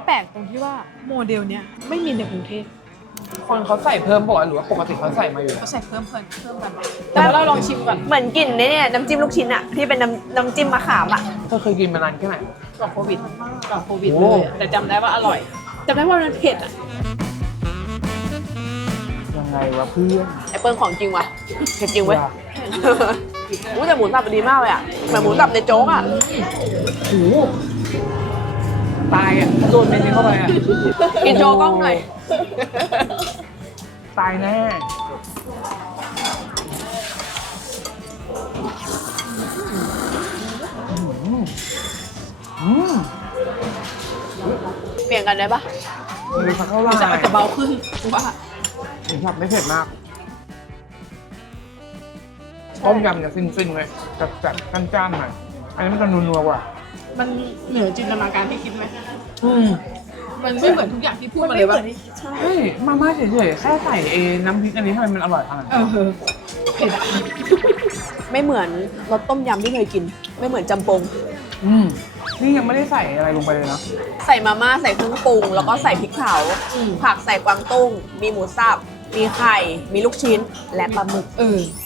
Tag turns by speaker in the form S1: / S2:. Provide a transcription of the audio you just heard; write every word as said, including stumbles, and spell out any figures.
S1: แปลกตรงที่ว่าโมเดลเนี้ยไม่มีในกรุงเทพ
S2: คนเขาใส่เพิ่มบอกหรือว่าปกติเขาใส่มาอยู่
S1: เขาใส่เพิ่มเพิ่มเพิ่มกันแต่ว่าเราลองชิมก่อน
S3: เหมือนกลิ่นเนี่ยน้ำจิ้มลูกชิ้นอะที่เป็นน้ำน้ำจิ้มมะขามอะ
S2: เธอเคยกินมานานแค่ไหน
S1: ก่อนโควิดก่อนโควิด
S2: โอ้
S1: เลยแต่จำได้ว่าอร่อยจำได้ว่ามันเผ็ดอ่ะ
S2: ยังไงวะเพื่อน
S3: ไอเปิ้ลของจริงว่ะเผ็ดจริงเว้ยอู้แต่หมูสับดีมากเลยอะเหมือนหมูสับในโจ๊กอะ
S2: โอ้โหตายอ่ะโดนเมนูเข้าไปอ่ะ
S3: กินโชว์กล้องหน่อย
S2: ตายแน่อืม
S3: เปลี่ยนกันได้ปะ
S2: มีผักเข้าลา
S1: จะอาจ
S2: ย
S1: จะเบาขึ้นว่า
S2: หมูสับไม่เผ็ดมาก ต้มยำเนี่ยซิ่งๆเลยจัดจัดๆจ้านๆหน่อยอันนี้มันจะนัวๆกว่า
S1: มันเหนือจินตนาการที่คิดไหม
S2: อืม
S1: มันไม่เหมือนทุกอย่างที่พูดมาเลยว่า
S2: เฮ้ยมาม่าเฉยๆแค่ใส่เอน้ำพริกอันนี้ทำไมมันอร่อยขนาด
S1: เอ
S2: นั้น
S1: อเผ็ดอะ
S3: ไม่เหมือนรสต้มยำที่เคยกิน ไม่เหมือนจำปง
S2: อืมนี่ยังไม่ได้ใส่อะไรลงไปเลยนะ
S3: ใส่มาม่าใส่เครื่องปรุง แล้วก็ใส่พริกเผา
S1: อืม
S3: ผักใส่กวางตุ้ง มีหมูสับ มีไข่ มีลูกชิ้น และปลาหมึก
S1: เออ